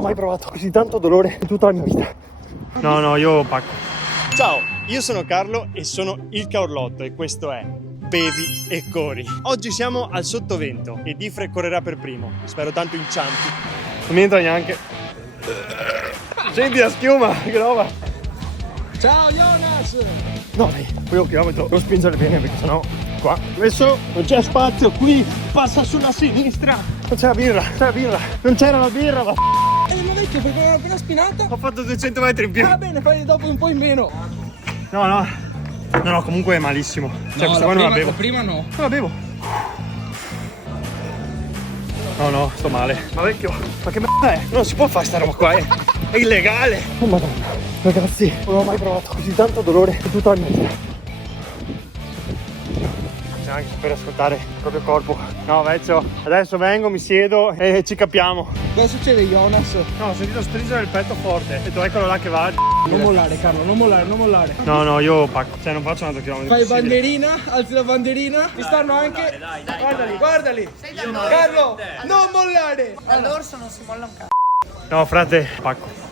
ho mai provato così tanto dolore in tutta la mia vita. No, io pacco. Ciao, io sono Carlo e sono il Caorlotto e questo è Bevi e Corri. Oggi siamo al sottovento e Difre correrà per primo. Spero tanto inciampi. Non mi entra neanche. Senti la schiuma, che roba. Ciao Jonas! No dai, quello chilometro devo spingere bene perché sennò qua adesso non c'è spazio, qui passa sulla sinistra. Non c'è la birra, non c'era la birra, ma Ma vecchio, perché avevo appena spinato? ho fatto 200 metri in più. Va bene, fai dopo un po' in meno. No, comunque è malissimo. Cioè questa qua non la bevo. Prima no. Non la bevo. No, sto male. Ma vecchio, ma che merda è? Non si può fare sta roba qua, è illegale. Oh madonna, ragazzi, non ho mai provato così tanto dolore in tutta la mia vita. Bisogna anche sapere ascoltare il proprio corpo. No, vecchio, adesso vengo, mi siedo e ci capiamo. Cosa succede Jonas? No, ho sentito stringere il petto forte. Ho detto eccolo là che va. Non mollare Carlo, non mollare. No, io pacco. Cioè non faccio un altro chilometro. Fai banderina, alzi la banderina. Ci stanno anche. Guardali. Carlo, non mollare. All'orso non si molla un cazzo. No, frate, pacco.